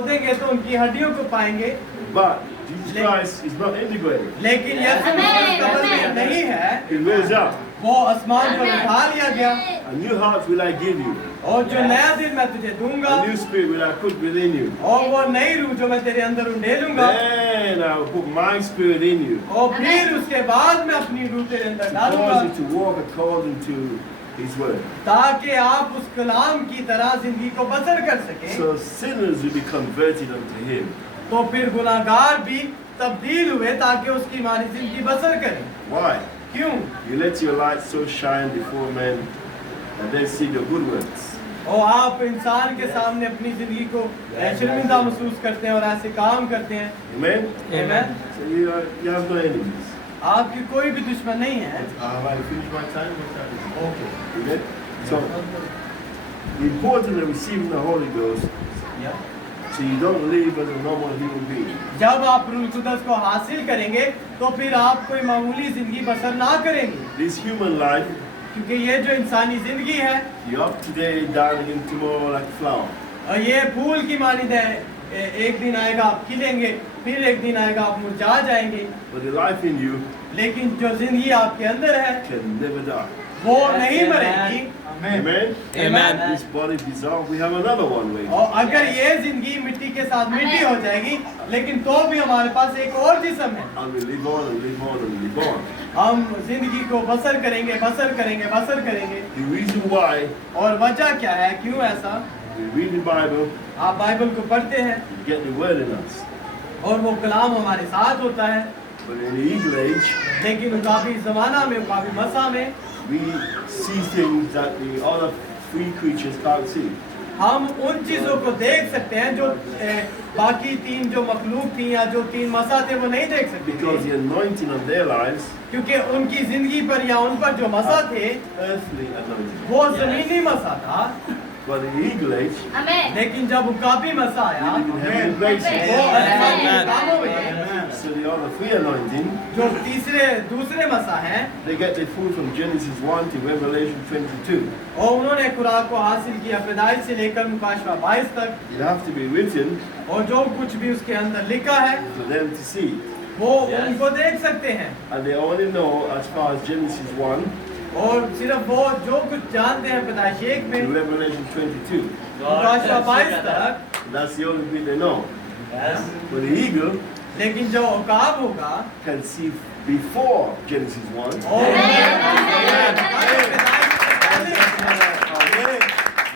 खोदेंगे तो उनकी हड्डियों को पाएंगे। But Jesus Christ is not integrated. लेकिन यीशु मसीह कब्र में नहीं है, He rose up. वो आसमान पर उठा लिया गया। A new heart will I give you. और जो नया दिल मैं तुझे दूंगा, A new spirit will I put within you. और वो नई रूह जो मैं तेरे अंदर उंडेलूंगा, Then I will put my spirit in you. और फिर उसके बाद मैं अपनी रूह तेरे अंदर To डालूंगा, cause you to walk according to His word. ताकि आप उस कलाम की तरह जिंदगी को बसर कर सकें। So sinners will be converted unto Him. तो फिर गुनाहगार भी तब्दील हुए ताकि उसकी मानी जिंदगी बसर करें। Why? क्यों? You let your light so shine before men that they see your good works. और आप इंसान के सामने अपनी जिंदगी को शर्मिंदा महसूस करते हैं और ऐसे काम करते हैं। Amen? Amen? So you have no enemies. आपकी कोई भी दुश्मन नहीं है। Have I finished my time? Okay. Amen? So the importance of receiving the Holy Ghost, so you don't live as a normal human being. जब आप रूह कुदस को हासिल करेंगे तो फिर आप कोई मामूली जिंदगी बसर ना करेंगे, This human life, क्योंकि ये जो इंसानी जिंदगी है, you're up today, down again tomorrow like flower. और ये फूल की मानिंद है। एक दिन आएगा आप खिलेंगे, फिर एक दिन आएगा आप मुरझा जाएंगे, But the life in you लेकिन जो जिंदगी आपके अंदर है can never die. वो नहीं मरेगी। Amen? Amen. This body dissolved, we have another one waiting. और अगर ये जिंदगी मिट्टी के साथ मिट्टी हो जाएगी, लेकिन तो भी हमारे पास एक और जिस्म है। And we live on and live on and live on. हम जिंदगी को बसर करेंगे, बसर करेंगे, बसर करेंगे। The reason why और वजह क्या है, क्यों ऐसा? we read the Bible, आप बाइबल को पढ़ते हैं we get the word in us. और वो कलाम हमारे साथ होता है, But in the eagle age, लेकिन काफी जमाना में, काफी मसा में we see things that the other free creatures can't see. हम उन चीजों को देख सकते हैं जो बाकी तीन जो मखलूक थी या जो तीन मसा थे वो नहीं देख सकते Because थे, the anointing on their lives, क्योंकि उनकी जिंदगी पर या उन पर जो मसा थे earthly anointing. वो जमीनी मसा था। But in the eagle age, लेकिन जब काफी मसा आया, we live in heavenly places. वो आसमानी मुकामों में So the other free anointing, जो दूसरे मसा हैं, they get their food from Genesis 1 to Revelation 22. और उन्होंने खुराक को हासिल किया पैदाइश से लेकर मुकाशवा 22 तक, It has to be written और जो कुछ भी उसके अंदर लिखा है for them to see. वो उनको देख सकते हैं। And they only know as far as Genesis 1 और सिर्फ वो जो कुछ जानते हैं पैदाइश 1 to में Revelation 22. मुकाशवा 22 तक, That's the only bit they know. But the eagle लेकिन जो औकाब होगा can see before Genesis 1. और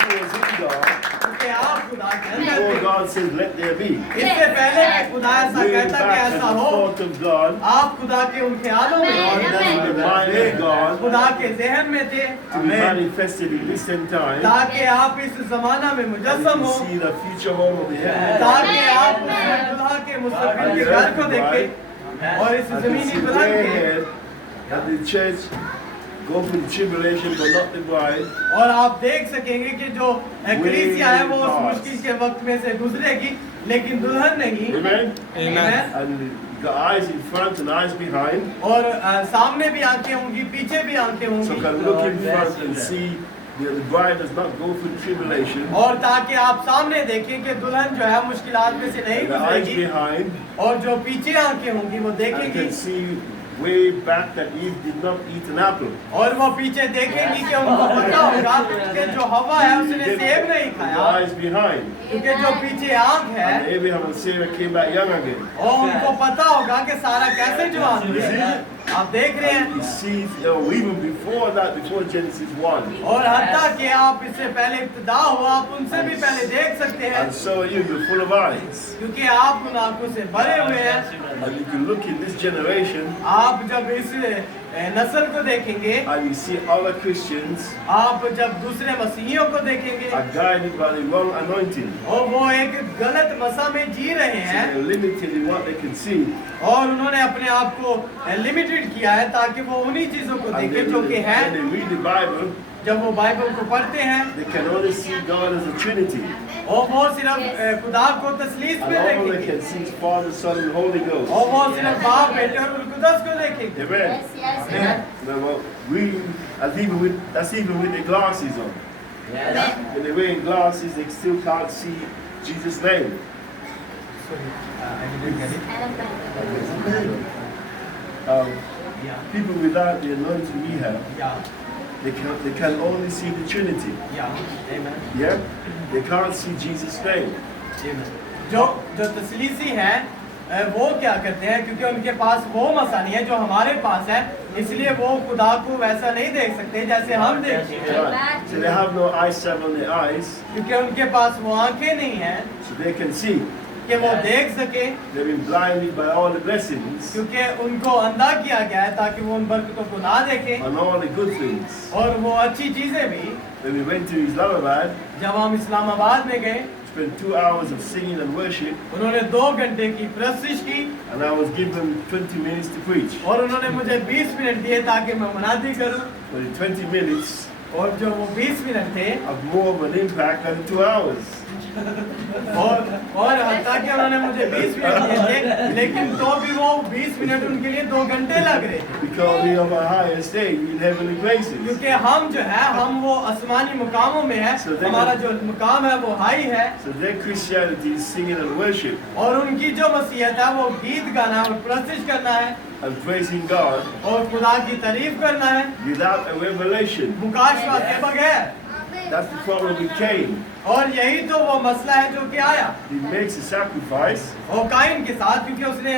You was in God क्योंकि आप खुदा के अंदर before थे। God says, let there be. इससे पहले कि खुदा ऐसा Way कहता कि back at ऐसा the हो, thought of God, आप खुदा के उन ख्यालों में God थे, in the mind of God खुदा के जहन में थे, to be manifested in this end time. ताकि आप इस जमाना में And you मुजस्सम हो, can see the future home of the heaven. ताकि आप उस खुदा के मुस्तकबिल के घर को देखें और इस And you जमीनी see पलंग way के, ahead that the church go through tribulation but not the bride. और आप देख सकेंगे कि जो कलीसिया है वो उस मुश्किल के वक्त में से गुजरेगी, लेकिन दुल्हन नहीं। Amen? Amen? And you got eyes in front and eyes behind. और सामने भी आंखें होंगी, पीछे भी आंखें So होंगी, can look in front and see the bride does not go through tribulation. और ताकि आप सामने देखें कि दुल्हन जो है मुश्किलात में से नहीं And the eyes गुजरेगी, behind और जो पीछे आंखें होंगी वो and देखेंगी, can see way back that Eve did not eat an apple. और वो पीछे देखेंगी कि उनको पता होगा कि जो हवा है उसने सेब नहीं The खाया, eyes behind. क्योंकि जो पीछे आंख And है, Abraham and Sarah came back young again. और उनको पता होगा कि सारा कैसे जवान हुई। आप देख रहे हैं, You see, even before that, before Genesis 1. और हत्ता कि आप इससे पहले इब्तिदा हुआ, आप उनसे भी पहले देख सकते हैं, And so are you, you're full of eyes. क्योंकि आप उन आंखों से भरे हुए हैं। And you can look in this generation आप जब इस नस्ल को देखेंगे, and you see other Christians आप जब दूसरे मसीहियों को देखेंगे, are guided by the wrong anointing. और वो एक गलत मसा में जी रहे So हैं, they're limited in what they can see. और उन्होंने अपने आप को लिमिटेड किया है ताकि वो उन्हीं चीजों को And देखें जो कि when है। they read the Bible, जब वो बाइबल को पढ़ते हैं, they can only see God as a Trinity. और वो सिर्फ खुदा को तस्लीस And में all they देखेंगे, can see is Father, Son, and Holy Ghost. और वो सिर्फ बाप, बेटे और रूह कुदस को देखेंगे। Amen. Amen. Now, that's even with the glasses on. When they're wearing glasses, they still can't see Jesus' name. sorry, I didn't get it. Yeah, People without the anointing we have, yeah, they can only see the Trinity. yeah, amen, Yeah? They can't see Jesus' name. amen. जो तसलीसी है वो क्या करते हैं, क्योंकि उनके पास वो मसा नहीं है जो हमारे पास है, इसलिए वो खुदा को वैसा नहीं देख सकते जैसे हम देखते हैं, Right. So they have no eyesight on their eyes, क्योंकि उनके पास वो आंखें नहीं हैं so they can see. कि वो देख सके, They've been blinded by all the blessings क्योंकि उनको अंधा किया गया है ताकि वो उन बरकतों को ना देखें and all the good things. और वो अच्छी चीजें भी। When we went to Islamabad, जब हम इस्लामाबाद में गए, spent 2 hours of singing and worship, उन्होंने 2 घंटे की प्रस्तुति की and I was given 20 minutes to preach. और उन्होंने मुझे 20 मिनट दिए ताकि मैं मुनादी करूं, But in 20 minutes, और जो वो 20 मिनट थे have more of an impact than 2 hours. और हत्ता कि उन्होंने मुझे 20 मिनट दिए थे, लेकिन तो भी वो 20 मिनट उनके लिए 2 घंटे लग रहे थे, Because we have a higher stage in heavenly places. क्योंकि हम जो है हम वो आसमानी मुकामों में है, हमारा जो मुकाम है वो हाई है, So their Christianity is singing and worship और उनकी जो मसीहत है वो गीत गाना और प्रस्तुति करना है and praising God और खुदा की तारीफ करना है without a revelation. मुकाशवा के बगैर। That's the problem with Cain. और यही तो वो मसला है जो कि आया He makes a sacrifice. वो काइन के साथ, क्योंकि उसने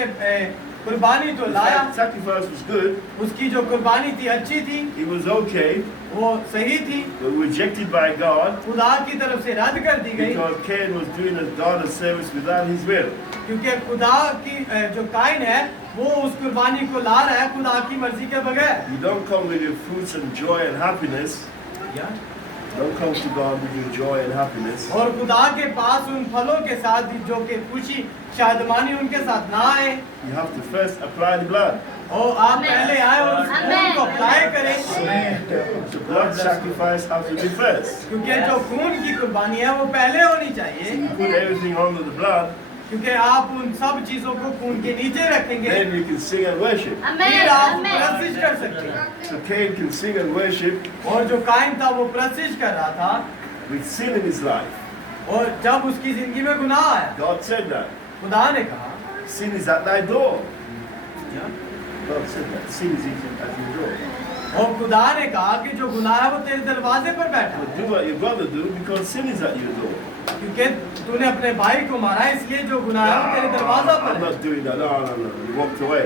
कुर्बानी तो लाया, The sacrifice was good. उसकी जो कुर्बानी थी अच्छी थी, It was okay, वो सही थी, but rejected by God खुदा की तरफ से रद्द कर दी गई, because Cain was doing a God a service without his will. क्योंकि खुदा की जो काइन है वो उस कुर्बानी को ला रहा है खुदा की मर्जी के बगैर। You don't come with your fruits and joy and happiness. Don't come to God with your joy and happiness. और खुदा के पास उन फलों के साथ जो कि खुशी शादमानी उनके साथ ना आए, You have to first apply the blood. और आप पहले आए और उस खून को अप्लाई करें, The blood sacrifice has to be first. क्योंकि जो खून की कुर्बानी है वो पहले होनी So चाहिए, you put everything under the blood, क्योंकि आप उन सब चीजों को खून के नीचे रखेंगे, then you can sing and worship. फिर आप प्रस्तुति कर सकते हैं। So Cain can sing and worship और जो काइन था वो प्रस्तुति कर रहा था, with sin in his life. और जब उसकी जिंदगी में गुनाह आया, God said that. खुदा ने कहा, Sin is at thy door. God said that. Sin is at your door. और खुदा ने कहा कि जो गुनाह है वो तेरे दरवाजे पर बैठा But है, do what your brother do because sin is at your door. क्योंकि तूने अपने भाई को मारा, इसलिए जो गुनाह है वो तेरे दरवाजा I'm पर है। not doing that. No. He walked away.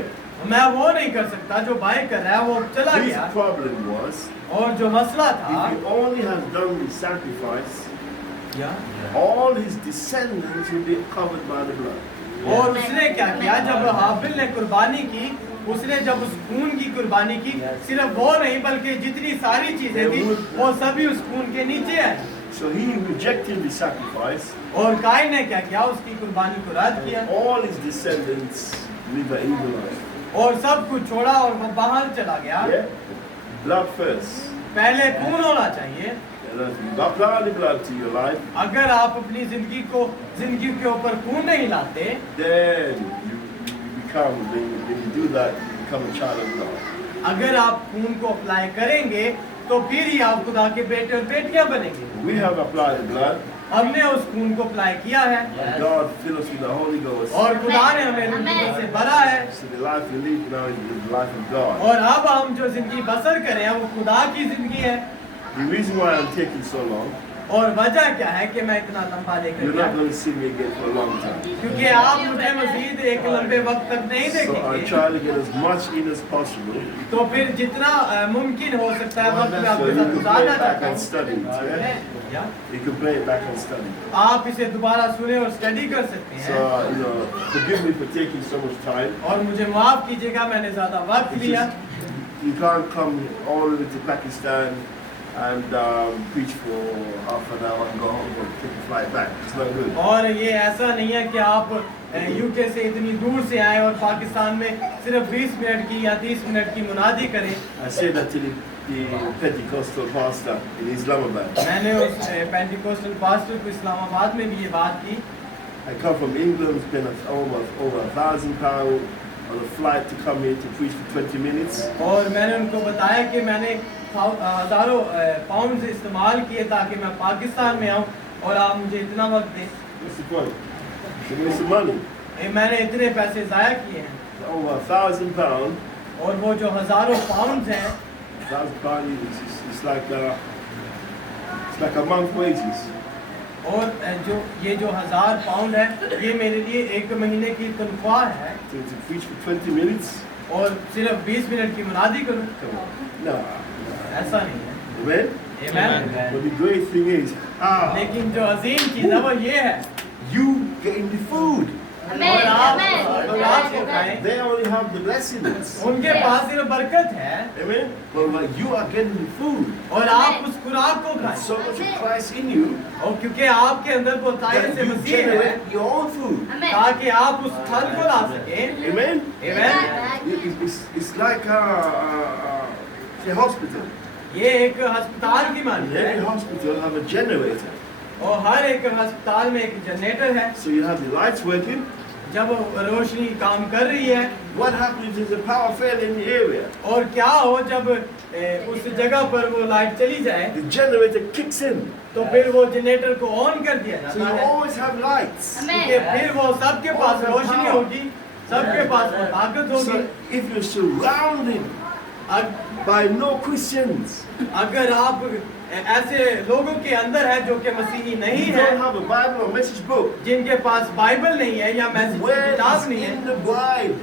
मैं वो नहीं कर सकता जो भाई कर रहा है, वो चला His गया। problem was और जो मसला था, if he only has done the sacrifice, all his descendants will be covered by the blood. और उसने क्या किया, जब हाबिल ने कुर्बानी की, उसने जब उस खून की कुर्बानी की, सिर्फ वो नहीं बल्कि जितनी सारी चीजें थी वो सभी उस खून के नीचे है। So he rejected the sacrifice. और काइन ने क्या किया, उसकी कुर्बानी को रद्द किया All his descendants live an evil life. और सब कुछ छोड़ा और वो बाहर चला गया। Yeah? Blood first. पहले खून होना चाहिए। You apply the blood to your life, अगर आप अपनी जिंदगी के ऊपर खून नहीं लाते, then you become, when you do that, you become a child of God. अगर आप खून को अप्लाई करेंगे तो फिर ही आप खुदा के बेटे और बेटियां बनेंगे। We have applied the blood, हमने उस खून को अप्लाई किया है and God filled us with the Holy Ghost. और खुदा ने हमें रूह से भरा है, So the life we live now is the life of God. और अब हम जो जिंदगी बसर कर रहे हैं वो खुदा की जिंदगी है। The reason why I'm taking so long, और वजह क्या है कि मैं इतना लंबा लेकर you're गया, not going to see me again for a long time. क्योंकि आप मुझे मजीद एक लंबे वक्त तक नहीं So I देखेंगे। try to get as much in as possible, तो फिर जितना मुमकिन हो सकता है वक्त मैं so आपके you साथ can play गुजारना it back चाहता and study it. Yeah? हूँ। You can play it back and study. आप इसे दोबारा सुने और स्टडी कर सकते So हैं। forgive me for taking so much time. और मुझे माफ कीजिएगा मैंने ज्यादा वक्त It's लिया। just, you can't come all the way to Pakistan and preach for half an hour and go home and take a flight back. It's not good. और ये ऐसा नहीं है कि आप यूके से इतनी दूर से आए और पाकिस्तान में सिर्फ 20 मिनट की या 30 मिनट की मुनादी करें। I say that to the Pentecostal pastor in Islamabad. मैंने उस पेंटिकोस्टल पास्टर को इस्लामाबाद में भी ये बात की। I come from England, spent almost over £1,000 on a flight to come here to preach for 20 minutes. और मैंने उनको बताया कि मैंने हज़ारों पाउंड इस्तेमाल किए ताकि मैं पाकिस्तान में आऊँ और आप मुझे इतना वक्त दें। What's the point? It's a waste of money. मैंने इतने पैसे जाया किए हैं, over £1,000. और वो जो हजारों पाउंड हैं, £1,000 it's like a month's wages. और जो ये जो 1000 पाउंड है, ये मेरे लिए 1 महीने की तनख्वाह है, To preach for 20 minutes? और सिर्फ 20 मिनट की मुनादी करूं, Come on. No. ऐसा नहीं है। Amen? Amen. But the great thing is, लेकिन जो अजीम चीज है वो ये है, you getting the food. और आप खुराक को खाएं, They only have the blessings. उनके पास सिर्फ बरकत है, Amen? But like you are getting the food. और आप उस खुराक को खाएं, So much of Christ in you और क्योंकि आपके अंदर वो ताकत that से you मसीह है, generate your own food. ताकि आप उस फल को ला सकें। Amen? Amen. It's like a hospital. ये एक अस्पताल की मानी In every है, hospital have a generator. और हर एक अस्पताल में एक जनरेटर है। So you have the lights working. जब रोशनी काम कर रही है, What happens is a power fail in the area. और क्या हो जब उस जगह पर वो लाइट चली जाए, The generator kicks in. तो फिर वो जनरेटर को ऑन कर दिया So जाता you है, always have lights. क्योंकि फिर वो सबके पास रोशनी होगी, सबके पास वो ताकत होगी। So if you're surrounded by no Christians, अगर आप ऐसे लोगों के अंदर है जो कि मसीही नहीं you है, don't have a Bible or message book. जिनके पास बाइबल नहीं है या The मैसेज की word किताब is नहीं है, in the bride.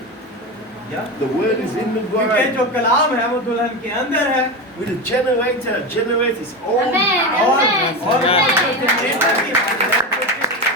या The word is in the क्योंकि bride. जो कलाम है वो दुल्हन के अंदर है, With a generator, generate its own और power. और जो जनरेटर की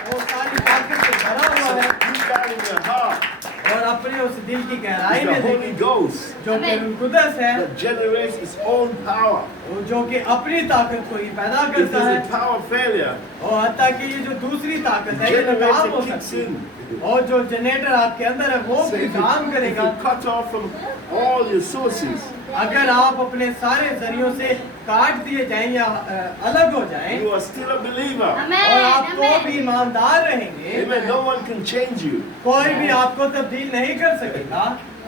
वो सारी ताकत से भरा हुआ है, Deep down in your heart और अपने उस दिल की गहराई is में the Holy देखिए, Ghost जो कि रूह कुदस है, that generates its own power. वो जो कि अपनी ताकत को ही पैदा If करता है, there's a power failure, और हत्ता कि ये जो दूसरी ताकत the है ये नाकाम हो generator kicks सकती है, in. और जो जनरेटर आपके अंदर है वो So भी if you, काम if करेगा। you cut off from all your sources, अगर आप अपने सारे जरियों से काट दिए जाएं या अलग हो जाएं, you are still a believer. और आप तो भी ईमानदार रहेंगे, Amen. No one can change you. कोई भी आपको तब्दील नहीं कर सकेगा।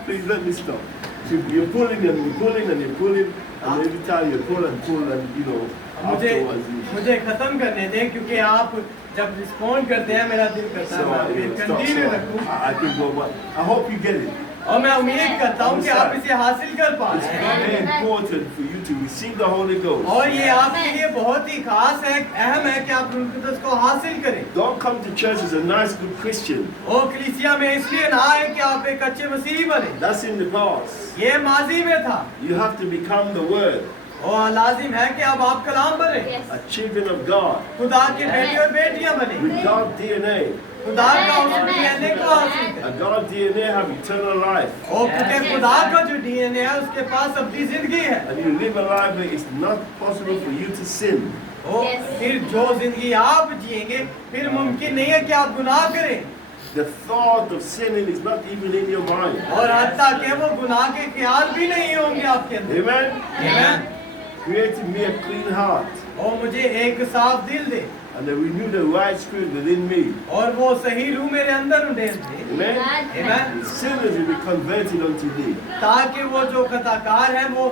Please let me stop. So you're pulling and you're pulling and you're pulling, and every time you pull and pull, and you know, afterwards you. मुझे खत्म करने दें, क्योंकि आप जब रिस्पॉन्ड करते हैं मेरा दिल करता है So मैं फिर stop. कंटिन्यू So रखूं, I can go on. I hope you get it. और मैं उम्मीद करता हूं कि आप इसे हासिल कर पा It's रहे हैं, very important for you to receive the Holy Ghost. और ये आपके लिए बहुत ही खास है, अहम है कि आप रूह कुदस को हासिल करें। Don't come to church as a nice, good Christian. ओ कलीसिया में इसलिए ना आए कि आप एक अच्छे मसीही बने, That's in the past. ये माजी में था, You have to become the Word, और लाजिम है कि अब आप कलाम बने, a children of God, खुदा के बेटे और बेटियां बने, with God DNA. खुदा का उस डीएनए को हासिल A करें, God DNA have eternal life. और क्योंकि खुदा का जो डीएनए है उसके पास अपनी जिंदगी है, And you live a life where it's not possible for you to sin. ओ फिर जो जिंदगी आप जिएंगे फिर मुमकिन नहीं है कि आप गुनाह करें, The thought of sinning is not even in your mind. और हत्ता कि वो गुनाह के ख्याल भी नहीं होंगे आपके अंदर। Amen? आमीन। Create in me a clean heart और मुझे एक साफ दिल दे, and then renew the right spirit within me. और वो सही रूह मेरे अंदर उंडेल दे, Amen? आमीन, The sinners will be converted unto thee, ताकि वो जो खताकार है वो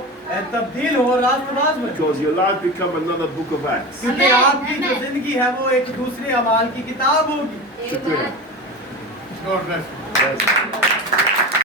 तब्दील हो रास्तबाज बने, because your life become another book of Acts. क्योंकि आपकी जो जिंदगी है वो एक दूसरे अमाल की किताब होगी। Shukran. God bless you. Yes.